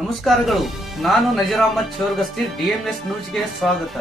ನಮಸ್ಕಾರಗಳು. ನಾನು ನಜೀರ್ ಅಹಮದ್ ಚೋರ್ಗಸ್ತಿ, ಡಿಎಂಎಸ್ ನ್ಯೂಸ್ಗೆ ಸ್ವಾಗತ.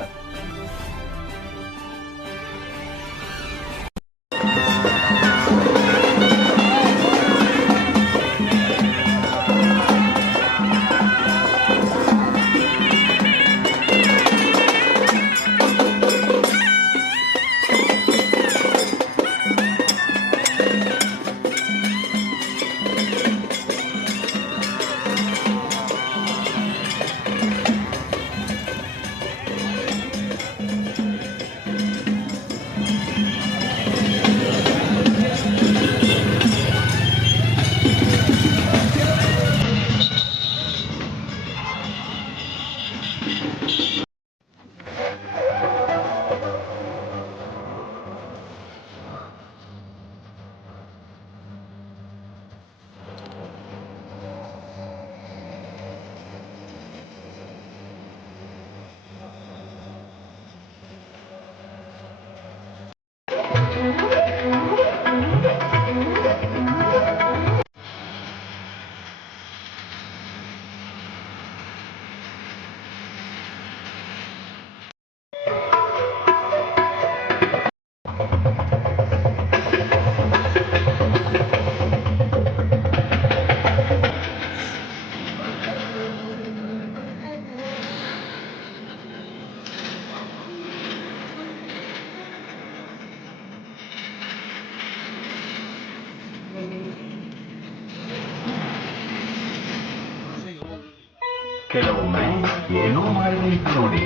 ಕೆಲವೊಮ್ಮೆ ಏನೋ ಮಾಡಬೇಕು ನೋಡಿ.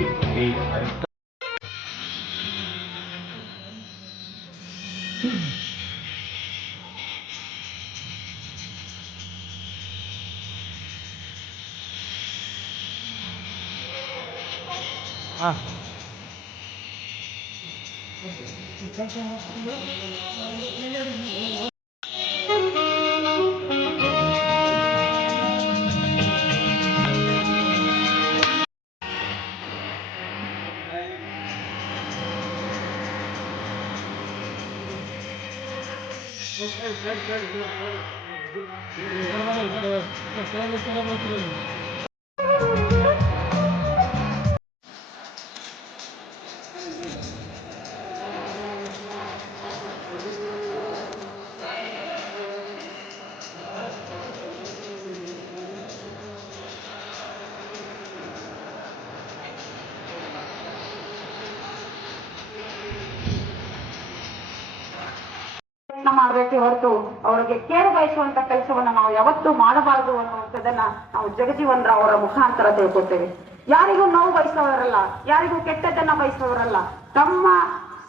ಮಾಡಬೇಕೆ ಹೊರತು ಅವರಿಗೆ ಕೇಳು ಬಯಸುವಂತ ಕೆಲಸವನ್ನ ನಾವು ಯಾವತ್ತೂ ಮಾಡಬಾರದು ಅನ್ನುವಂಥದ್ದನ್ನ ನಾವು ಜಗಜೀವನ್ ರಾವ್ ಅವರ ಮುಖಾಂತರ ತಿಳ್ಕೊತೇವೆ. ಯಾರಿಗೂ ನೋವು ಬಯಸುವವರಲ್ಲ, ಯಾರಿಗೂ ಕೆಟ್ಟದ್ದನ್ನ ಬಯಸುವವರಲ್ಲ. ತಮ್ಮ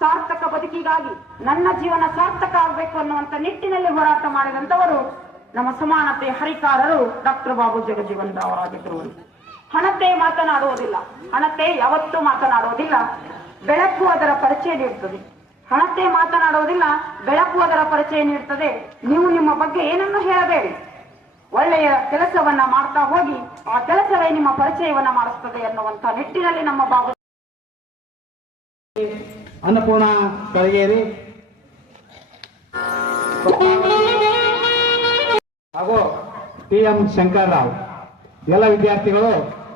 ಸಾರ್ಥಕ ಬದುಕಿಗಾಗಿ ನನ್ನ ಜೀವನ ಸಾರ್ಥಕ ಆಗ್ಬೇಕು ಅನ್ನುವಂತ ನಿಟ್ಟಿನಲ್ಲಿ ಹೋರಾಟ ಮಾಡಿದಂತವರು ನಮ್ಮ ಸಮಾನತೆ ಹರಿಕಾರರು ಡಾಕ್ಟರ್ ಬಾಬು ಜಗಜೀವನ್ ರಾವ್ ಅವರಾಗಿದ್ರು. ಹಣತೆ ಮಾತನಾಡುವುದಿಲ್ಲ, ಹಣತೆ ಯಾವತ್ತೂ ಮಾತನಾಡುವುದಿಲ್ಲ, ಬೆಳಕು ಅದರ ಪರಿಚಯ ನೀಡುತ್ತದೆ. ಹಣತೆ ಮಾತನಾಡುವುದಿಲ್ಲ, ಬೆಳಕು ಅದರ ಪರಿಚಯ ನೀಡುತ್ತದೆ. ನೀವು ನಿಮ್ಮ ಬಗ್ಗೆ ಏನನ್ನು ಹೇಳಬೇಡಿ, ಒಳ್ಳೆಯ ಕೆಲಸವನ್ನ ಮಾಡ್ತಾ ಹೋಗಿ, ಆ ಕೆಲಸವೇ ನಿಮ್ಮ ಪರಿಚಯವನ್ನ ಮಾಡಿಸ್ತದೆ ಅನ್ನುವಂತ ನಿಟ್ಟಿನಲ್ಲಿ ನಮ್ಮ ಬಾಬು ಅನ್ನಪೂರ್ಣ ಕಳಗೇರಿ ಹಾಗೂ ಟಿ.ಎಂ. ಶಂಕರರಾವ್ ಎಲ್ಲ ವಿದ್ಯಾರ್ಥಿಗಳು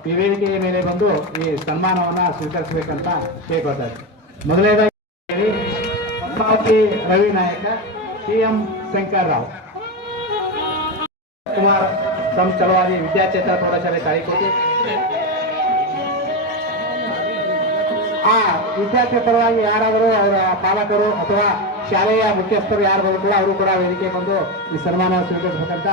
ಈ ವೇದಿಕೆಯ ಮೇಲೆ ಬಂದು ಈ ಸನ್ಮಾನವನ್ನ ಸ್ವೀಕರಿಸಬೇಕಂತ ಕೇಳ್ಕೊಳ್ತಾರೆ. ಮೊದಲನೇದಾಗಿ ಪದ್ಮಾವತಿ ರವಿ ನಾಯಕ, ಟಿ.ಎಂ. ಶಂಕರರಾವ್ ಕುಮಾರ್ ಚಲವಾದಿ ವಿದ್ಯಾಚೇತನ ಪ್ರೌಢಶಾಲೆ ತಾಳಿಕೋಟೆ. ಆ ವಿದ್ಯಾರ್ಥಿ ಪರವಾಗಿ ಯಾರಾದರೂ ಅವರ ಪಾಲಕರು ಅಥವಾ ಶಾಲೆಯ ಮುಖ್ಯಸ್ಥರು ಯಾರು ಬರುತ್ತಲ್ಲ ಅವರು ಕೂಡ ವೇದಿಕೆ ಬಂದು ಈ ಸನ್ಮಾನ ಸ್ವೀಕರಿಸಬೇಕಂತ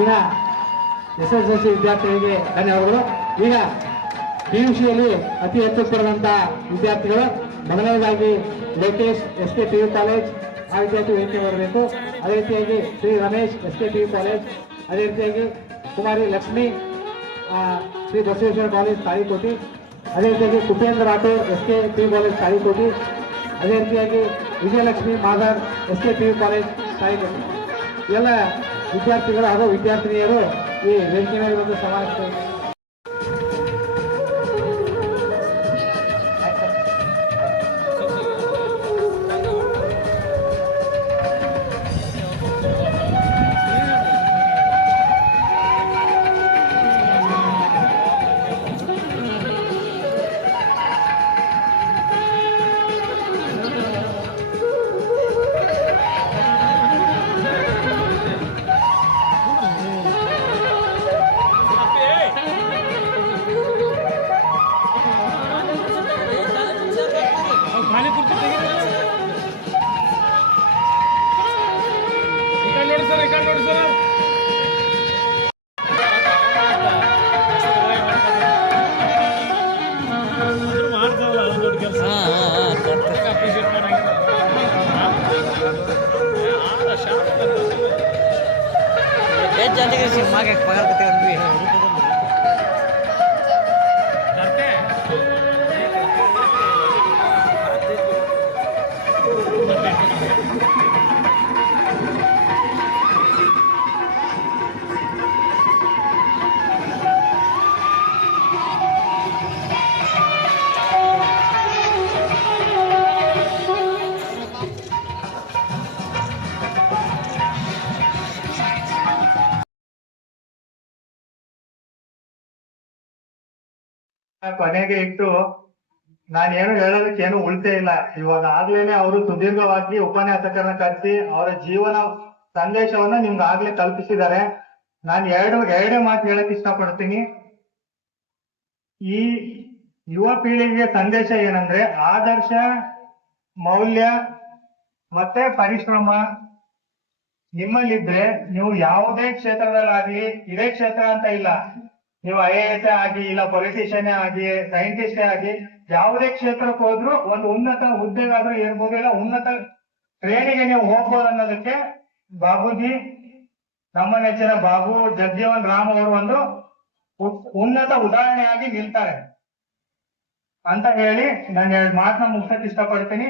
ಈಗ SSLC ವಿದ್ಯಾರ್ಥಿಗಳಿಗೆ ಧನ್ಯವಾದಗಳು. ಈಗ PUCಯಲ್ಲಿ ಅತಿ ಹೆಚ್ಚು ಪಡೆದಂತಹ ವಿದ್ಯಾರ್ಥಿಗಳು ಮೊದಲನೇದಾಗಿ ಲೋಕೇಶ್ SK PU ಕಾಲೇಜ್, ಆ ವಿದ್ಯಾರ್ಥಿ ವೇದಿಕೆ ಬರಬೇಕು. ಅದೇ ರೀತಿಯಾಗಿ Shri Ramesh SK PU college, ಅದೇ ರೀತಿಯಾಗಿ ಕುಮಾರಿ ಲಕ್ಷ್ಮಿ ಶ್ರೀ ಬಸವೇಶ್ವರ ಕಾಲೇಜ್ ತಾಳಿಕೋಟಿ, ಅದೇ ರೀತಿಯಾಗಿ Kupendra Rathod SK PU college Talikoti, ಅದೇ ರೀತಿಯಾಗಿ Vijayalakshmi Madar SK PU college Talikoti. ಎಲ್ಲ ವಿದ್ಯಾರ್ಥಿಗಳು ಹಾಗೂ ವಿದ್ಯಾರ್ಥಿನಿಯರು ಈ ವೇದಿಕೆ ಮೇಲೆ ಬಂದು ಸಮಾವೇಶ सिनेमा के पगार करते हैं ಕೊನೆಗೆ ಇಟ್ಟು ನಾನೇನು ಹೇಳೋದಕ್ಕೆ ಏನು ಉಳಿತೇ ಇಲ್ಲ. ಇವಾಗ ಆಗ್ಲೇನೆ ಅವರು ಸುದೀರ್ಘವಾಗಿ ಉಪನ್ಯಾಸಕರನ್ನ ಕರೆಸಿ ಅವರ ಜೀವನ ಸಂದೇಶವನ್ನ ನಿಮ್ಗೆ ಆಗ್ಲೇ ತಲುಪಿಸಿದ್ದಾರೆ. ನಾನು ಎರಡೇ ಮಾತು ಹೇಳಕ್ ಇಷ್ಟಪಡ್ತೀನಿ. ಈ ಯುವ ಪೀಳಿಗೆಗೆ ಸಂದೇಶ ಏನಂದ್ರೆ, ಆದರ್ಶ, ಮೌಲ್ಯ ಮತ್ತೆ ಪರಿಶ್ರಮ ನಿಮ್ಮಲ್ಲಿದ್ರೆ ನೀವು ಯಾವುದೇ ಕ್ಷೇತ್ರದಲ್ಲಾಗ್ಲಿ, ಇದೇ ಕ್ಷೇತ್ರ ಅಂತ ಇಲ್ಲ, ನೀವು IAS ಆಗಿ, ಇಲ್ಲ ಪೊಲಿಟಿಷಿಯನ್ ಆಗಿ, ಸೈಂಟಿಸ್ಟ್ ಆಗಿ, ಯಾವುದೇ ಕ್ಷೇತ್ರಕ್ಕೆ ಹೋದ್ರು ಒಂದು ಉನ್ನತ ಹುದ್ದೆಗಾದ್ರೂ ಇರ್ಬೋದು, ಇಲ್ಲ ಉನ್ನತ ಶ್ರೇಣಿಗೆ ನೀವು ಹೋಗ್ಬೋದು ಅನ್ನೋದಕ್ಕೆ ಬಾಬೂಜಿ, ನಮ್ಮ ನೆಚ್ಚಿನ ಬಾಬು ಜಗಜೀವನ್ ರಾಮ್ ಅವರು ಒಂದು ಉನ್ನತ ಉದಾಹರಣೆಯಾಗಿ ನಿಲ್ತಾರೆ ಅಂತ ಹೇಳಿ ನಾನು 2 ಮಾತನ್ನ ಮುಗಿಸಕ್ ಇಷ್ಟಪಡ್ತೀನಿ.